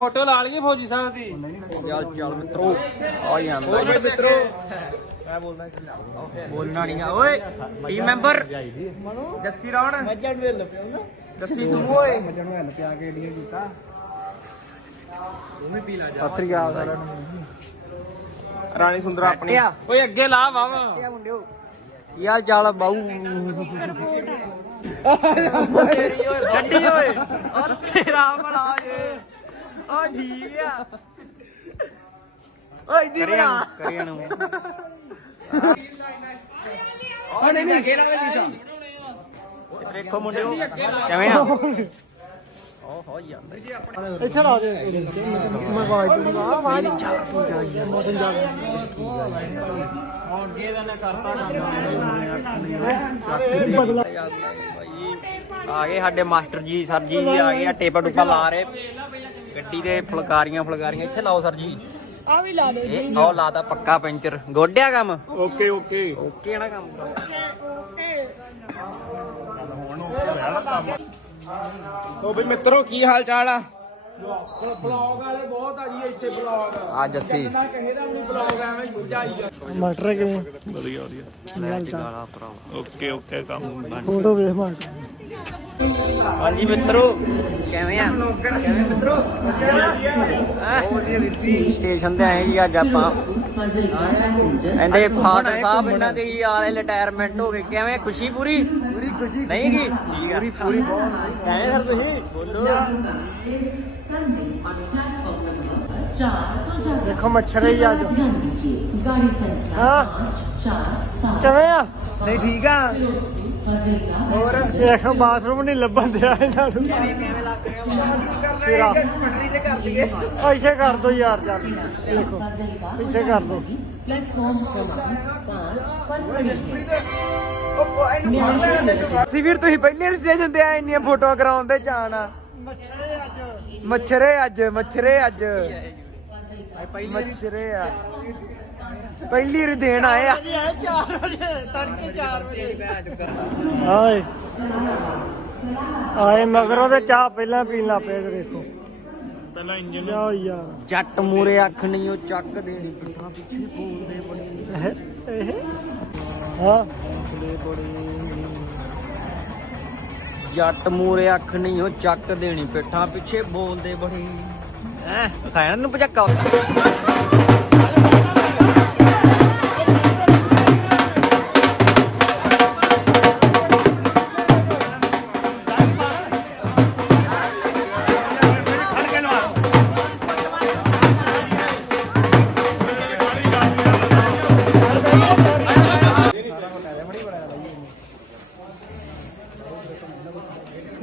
Photo ਲਾ ਲਈਏ ਫੌਜੀ ਸਾਹਿਬ ਦੀ ਚੱਲ ਚੱਲ ਮਿੱਤਰੋ ਆ ਜਾਂਦਾ ਓਏ ਮਿੱਤਰੋ ਮੈਂ ਬੋਲਦਾ ਕਿ ਲਾਓ ਬੋਲਣਾ ਨਹੀਂ ਆ ਓਏ ਟੀਮ ਮੈਂਬਰ ਦੱਸੀ ਰਹਣ ਮੱਜਣ ਵੇਲ ਪਿਆ ਦੱਸੀ ਤੂੰ ਓਏ ਮੱਜਣ ਵੇਲ ਪਿਆ ਕੇ ਏਡੀਆਂ ਉਹ ਵੀ ਪੀ ਲਾ ਜਾ ਸਤਰੀ ਆ ਸਾਰਿਆਂ ਨੂੰ ਰਾਣੀ ਸੁੰਦਰ ਆਪਣੀ ਓਏ ਅੱਗੇ ਲਾ ਵਾ ਵਾ ਮੁੰਡਿਓ ਯਾਰ ਜਾਲ ਬਾਹੂ ਗੱਡੀ ਓਏ ਤੇਰਾ ਬਣਾ ਏ oh dia. Oh ini mana? Kerian kamu. Oh ini. Oh ini. Oh ini. Oh ini. Oh ini. ਇੱਥੇ ਲਾ ਦੇ ਮੈਂ ਆਵਾਜ਼ ਦੂੰਗਾ ਆਵਾਜ਼ ਚਾਹ ਤੂੰ ਜਾ ਮੋਦਨ ਜਾ ਹੁਣ ਜੇ ਇਹਨੇ ਕਰਤਾ ਨਾ ਮੈਂ ਅੱਖ ਨਹੀਂ ਬਦਲਾ ਆ ਗਏ ਸਾਡੇ ਮਾਸਟਰ ਜੀ ਸਰ ਜੀ ਵੀ ਆ ਗਏ ਆ ਟੇਪਾ ਟੁਪਾ ਲਾ ਰਹੇ ਗੱਡੀ ਦੇ ਫੁਲਕਾਰੀਆਂ ਫੁਲਕਾਰੀਆਂ ਇੱਥੇ ਲਾਓ ਸਰ ਜੀ ਆ ਵੀ ਲਾ ਦੋ ਜੀ ਆਹ ਲਾਦਾ ਪੱਕਾ ਪੈਂਚਰ ਗੋਡਿਆ ਕੰਮ ਓਕੇ ਓਕੇ ਓਕੇ ਨਾ ਕੰਮ ਓਕੇ ਓਕੇ ਤੋ ਵੀ ਮਿੱਤਰੋ ਕੀ ਹਾਲ ਚਾਲ ਆ ਬਲੌਗ ਵਾਲੇ ਬਹੁਤ ਆ ਜੀ ਇੱਥੇ ਬਲੌਗ ਅੱਜ ਅਸੀਂ ਕਹਿੰਦਾ ਕਹਿਦਾ ਬਲੌਗ ਐਵੇਂ ਹੀ ਮੁੱਝ ਆਈ ਜਾ ਕਿਉਂ ਵਧੀਆ ਵਧੀਆ ਲੈ ਜਾ ਓਕੇ ਓਕੇ ਕੰਮ ਬਣ ਫੋਟੋ ਵੇਖ ਮਿੱਤਰੋ ਕਿਵੇਂ ਆ ਕਿਵੇਂ ਮਿੱਤਰੋ ਸਟੇਸ਼ਨ ਤੇ ਆਏ ਜੀ ਅੱਜ ਆਪਾਂ ਇਹਦੇ ਫਾਟ ਸਾਹਿਬ ਇਹਨਾਂ ਦੇ ਆਲੇ ਰਿਟਾਇਰਮੈਂਟ ਹੋ ਗਏ ਕਿਵੇਂ ਖੁਸ਼ੀ ਪੂਰੀ नहीं कि पूरी पूरी बहुत है यार तो ही बोलो देखो मच्छर ही आ जाओ हाँ ਕਿਵੇਂ ਆ ਨਹੀਂ ਠੀਕ ਆ ਹੋਰ ਇਹ ਬਾਥਰੂਮ ਨਹੀਂ ਲੱਭਣ ਆ ਇਹਨਾਂ ਨੂੰ ਕਿਵੇਂ ਲੱਗ ਰਿਹਾ ਪਟਰੀ ਤੇ ਕਰ ਦੋ ਯਾਰ ਜਾ ਦੇਖੋ ਪਿੱਛੇ ਕਰ ਦੋ ਸਿਵਰ ਤੁਸੀਂ ਪਹਿਲੇ ਸਟੇਸ਼ਨ ਤੇ ਆਏ ਇੰਨੀਆਂ ਫੋਟੋ ਕਰਾਉਣ ਦੇ ਜਾਣ ਮੱਛਰੇ ਅੱਜ ਮੱਛਰੇ ਅੱਜ ਮੱਛਰੇ ਅੱਜ ਮੱਛਰੇ ਆ ਪਹਿਲੀ ਵਾਰ ਦੇਣ ਆਏ ਆ ਆਏ ਆਏ ਮਗਰੋਂ ਤੇ ਚਾਹ ਪਹਿਲਾਂ ਪੀਣ ਲਾ ਪਏ ਦੇਖੋ ਪਹਿਲਾਂ ਇੰਜਨ ਨੂੰ ਯਾ ਯਾਰ ਜੱਟ ਮੂਰੇ ਅੱਖ ਨਹੀਂ ਉਹ ਚੱਕ ਦੇਣੀ ਜੱਟ ਮੂਰੇ ਅੱਖ ਨਹੀਂ ਉਹ ਚੱਕ ਦੇਣੀ ਪਿੱਠਾਂ ਪਿੱਛੇ ਬੋਲਦੇ ਬੜੀ ਹੈ ਖਾਇਆ ਨੂੰ ਭਜਾਕਾ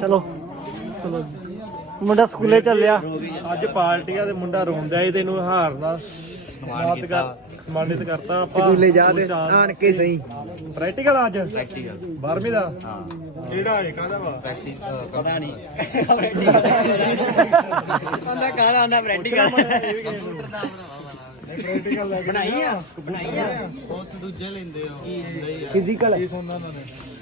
ਚਲੋ ਚਲੋ ਮੁੰਡਾ ਸਕੂਲੇ ਚੱਲਿਆ ਅੱਜ ਪਾਰਟੀ ਆ ਤੇ ਮੁੰਡਾ ਰੋਂਦਾ ਏ ਤੈਨੂੰ ਹਾਰ ਦਾ ਸਮਾਨਿਤ ਕਰ ਸਮਾਨਿਤ ਕਰਤਾ ਆਪਾਂ ਸਕੂਲੇ ਜਾ ਦੇ ਆਣ ਕੇ ਸਹੀ ਪ੍ਰੈਕਟੀਕਲ ਅੱਜ ਪ੍ਰੈਕਟੀਕਲ 12ਵੀਂ ਦਾ ਕਿਹੜਾ ਹੈ ਕਾਦਾ ਵਾ ਪ੍ਰੈਕਟੀਕਲ ਪਤਾ ਨਹੀਂ ਆਂਦਾ ਕਾਹਦਾ ਆਂਦਾ ਪ੍ਰੈਕਟੀਕਲ ਬਣਾਈ ਆ ਬਣਾਈ ਆ ਉਹ ਤੇ ਦੂਜੇ ਲੈਂਦੇ ਆ ਫਿਜ਼ੀਕਲ ਇਹ ਸੁਣਨਾ ਨਾ